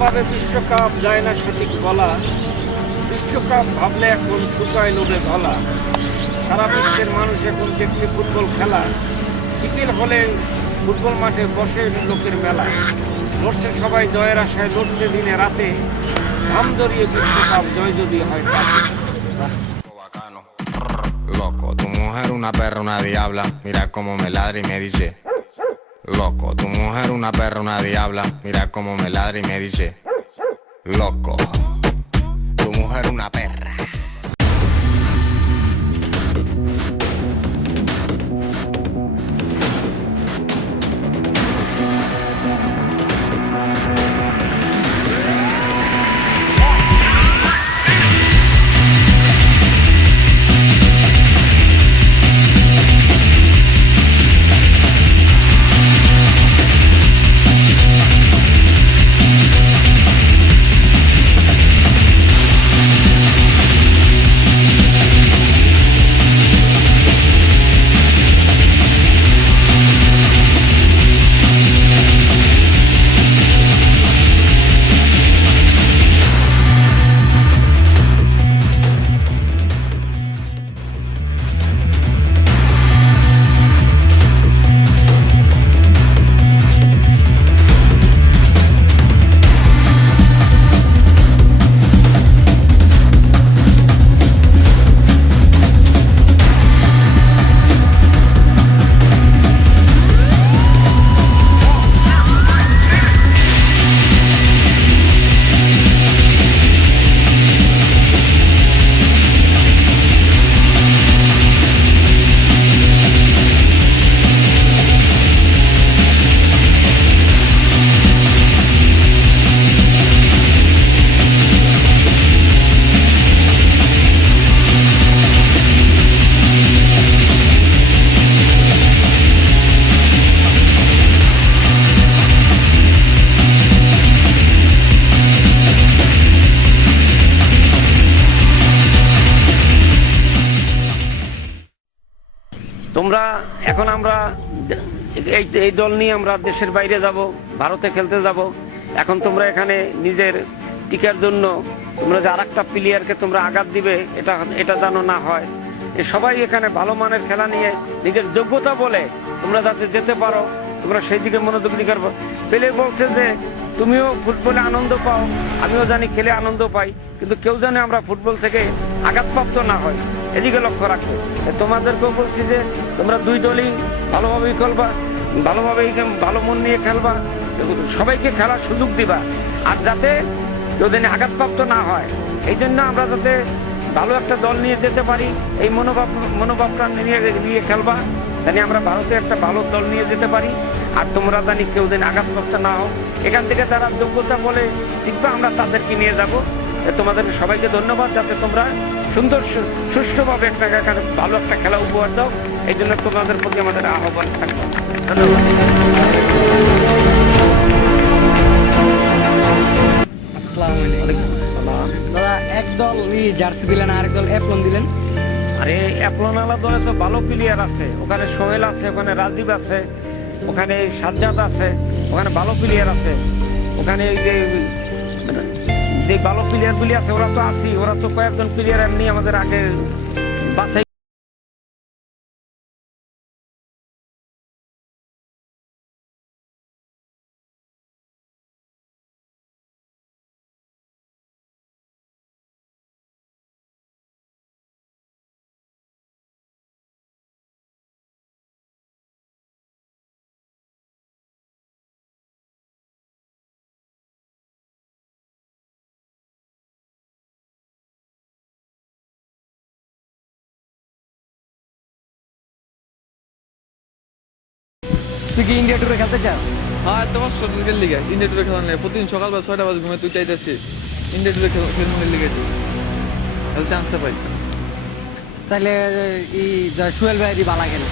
পাবে বিশ্বকাপ যায় না সঠিক বলা, বিশ্বকাপ ভাবলে এখন শুকায় লোভে গলা। সারা বিশ্বের মানুষ এখন দেখছে ফুটবল খেলা, বিকেল হলে ফুটবল মাঠে বসে লোকের মেলা। লড়ছে সবাই জয়ের আশায়, লড়ছে দিনে রাতে, ঘাম জড়িয়ে বিশ্বকাপ জয় যদি হয় তাতে। Loco, tu mujer una perra, una diabla. Mira cómo me ladra y me dice. Loco, tu mujer una perra, una diabla. Mira cómo me ladra y me dice. Loco, tu mujer una perra. তোমরা এখন আমরা এই দল নিয়ে আমরা দেশের বাইরে যাব, ভারতে খেলতে যাব। এখন তোমরা এখানে নিজের টিকার জন্য তোমরা যে আরেকটা প্লেয়ারকে তোমরা আঘাত দিবে, এটা যেন না হয়। সবাই এখানে ভালো মানের খেলা নিয়ে নিজের যোগ্যতা বলে তোমরা যাতে যেতে পারো, তোমরা সেই দিকে মনোযোগ দিতে পারো। পেলে বলছে যে তুমিও ফুটবলে আনন্দ পাও, আমিও জানি খেলে আনন্দ পাই, কিন্তু কেউ জানে আমরা ফুটবল থেকে আঘাতপ্রাপ্ত না হয়, এদিকে লক্ষ্য রাখবে। তোমাদেরকেও বলছি যে তোমরা দুই দলই ভালোভাবেই খেলবা, ভালোভাবেই ভালো মন নিয়ে খেলবা, সবাইকে খেলার সুযোগ দিবা, আর যাতে কেউ যেন আঘাতপ্রাপ্ত না হয়। এই জন্য আমরা যাতে ভালো একটা দল নিয়ে যেতে পারি, এই মনোভাবটা নিয়ে খেলবা, জানি আমরা ভারতে একটা ভালো দল নিয়ে যেতে পারি। আর তোমরা জানি কেউ যেন আঘাতপ্রাপ্ত না হও, এখান থেকে যারা যোগ্যতা বলে ঠিকবা আমরা তাদেরকে নিয়ে যাব। তোমাদের সবাইকে ধন্যবাদ, যাতে তোমরা সুন্দর সুষ্ঠুভাবে একটা ভালো একটা খেলা উপহার দাও। এই জন্য তোমাদের প্রতি আমাদের আহ্বান থাকবে। ধন্যবাদ। দাদা, একদল জার্সি দিলেন, আরেক দল অ্যাপলন দিলেন। আরে অ্যাপলন আলা দলে তো ভালো প্লেয়ার আছে, ওখানে সোহেল আছে, ওখানে রাজদীপ আছে, ওখানে সাজ্জাদ আছে, ওখানে ভালো প্লেয়ার আছে। ওখানে এই যে ভালো প্লেয়ারগুলি আছে ওরা তো আছি, ওরা তো কয়েকজন প্লেয়ার এমনি আমাদের আগে বাছাই। তুই কি ইন্ডিয়া টুরে খেলতে চাস? হ্যাঁ, তোমার শরীরের লিগে ইন্ডিয়া টুরে খেলার লাগে প্রতিদিন সকালবেলা 6টা বাজে ঘুমে তুই চাইতেছি ইন্ডিয়া টুরে খেলতে লিগে তাহলে চান্সটা পাই। তাহলে সোহেল ভাই বালা গেলে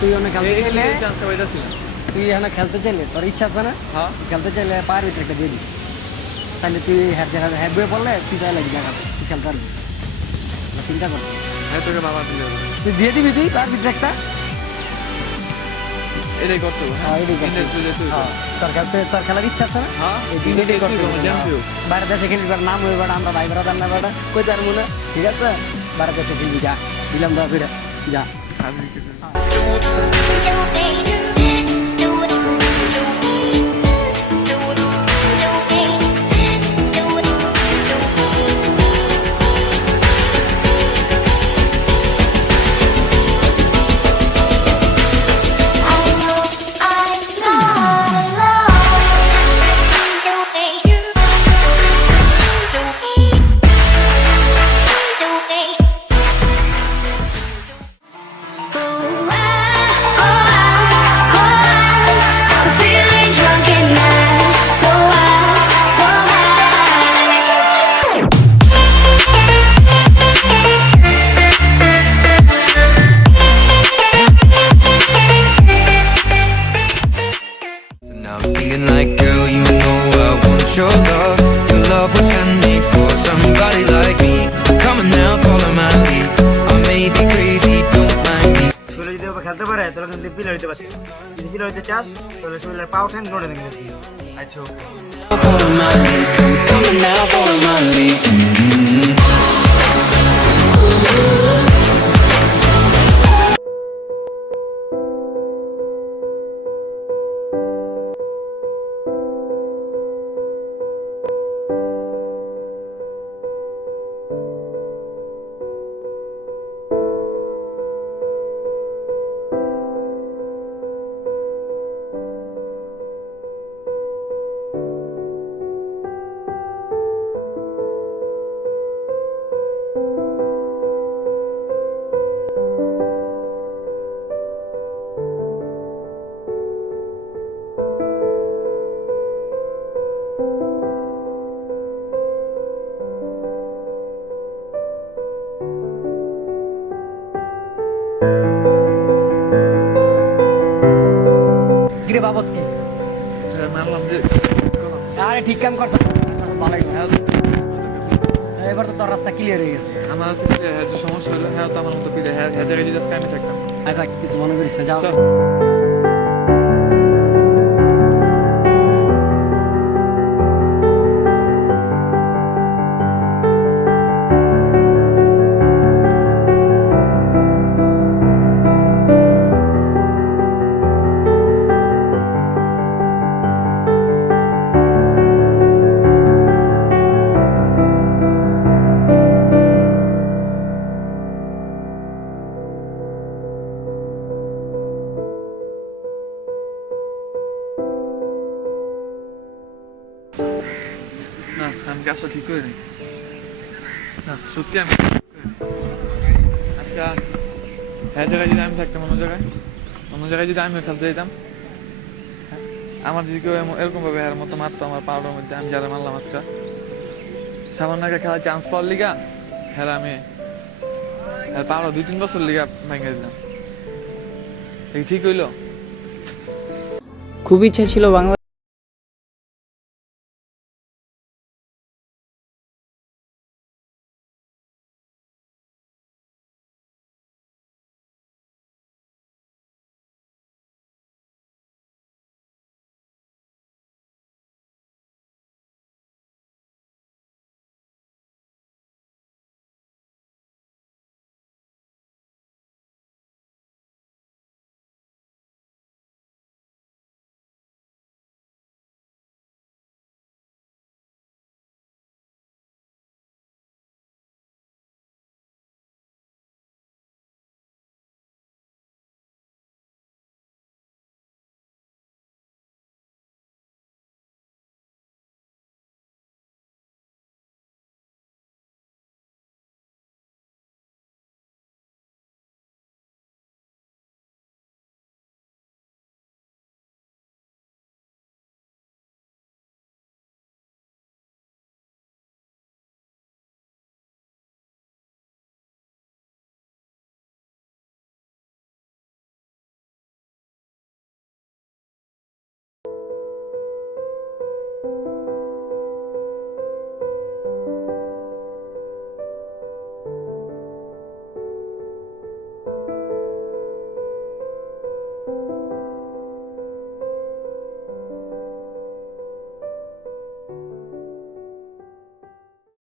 তুই অনেক খেলতে চাইলে চান্সটা পাইতেছি না। তুই এখানে খেলতে চাইলে তোর ইচ্ছা আছে না? হ্যাঁ, খেলতে চাইলে পায়ের ভিতরে একটা দিয়ে দিস, তাহলে তুই হ্যাড বয়ে পড়লে তুই তাই লাগি দেখা তুই খেলতে পারবি। চিন্তা কর, হ্যাঁ তোকে বাবা দিলে তুই দিয়ে দিবি, তুই পায়ের ভিতরে একটা এটাই করতে হবে হ্যাঁ, এটাই করতে হবে। ইন্ডিয়ান প্লেয়ার তুই হ্যাঁ, তোর খেলার ইচ্ছা আছে না? হ্যাঁ এই দুইটাই করতে হবে। চ্যাম্পিয়ন বাইরের দেশে খেলবি বেটা, নাম হয়ে বেটা, আমরা ভাই বেড়াদার না বেটা, কই তার মনে, ঠিক আছে? বাইরের দেশে খেলবি, যা দিলাম দোয়া করে, যা। আমি কিছু And now I'm singing like, girl, you know I want your love. Your love was handmade for somebody like me. Come on now, follow my lead. I may be crazy, don't mind me. শরীরে যদি ও খেলতে পারে তাহলে কিন্তু pillar হইতে পারছে, যদি pillar হইতে চাস তাহলে শরীরের পাও ঠ্যাং নোড়ে নেবে। আচ্ছা Follow my lead. Come on now, follow my lead. কিরে বাবস কি? মানলাম যে আরে ঠিক কাম করছ, ভালোই করছ। এবার তো তোর রাস্তা ক্লিয়ার হয়ে গেছে। আমার আছে কি হ্যাঁ যে সমস্যা হলো হ্যাঁ তো আমার মতো পিলে হ্যাঁ হ্যাঁ জায়গায় যদি আজকে আমি থাকতাম আচ্ছা, কিছু মনে করিস না, যাও। চল। না আমি কাজটা ঠিক করে নিই না সত্যি আমি ঠিক করিনি। আজকে হ্যাঁ জায়গায় যদি আমি থাকতাম অন্য জায়গায় যদি আমিও খেলতে যেতাম হ্যাঁ, আমার যদি কেউ এরকম ভাবে এর মতো মারতো আমার পাউডার মধ্যে আমি যারা মারলাম আজকে সামান্য একটা খেলার চান্স পাওয়ার লিগা হ্যাঁ আমি পাউডার 2-3 বছর লিগা ভেঙে দিলাম এই ঠিক হইলো। খুব ইচ্ছা ছিল বাংলা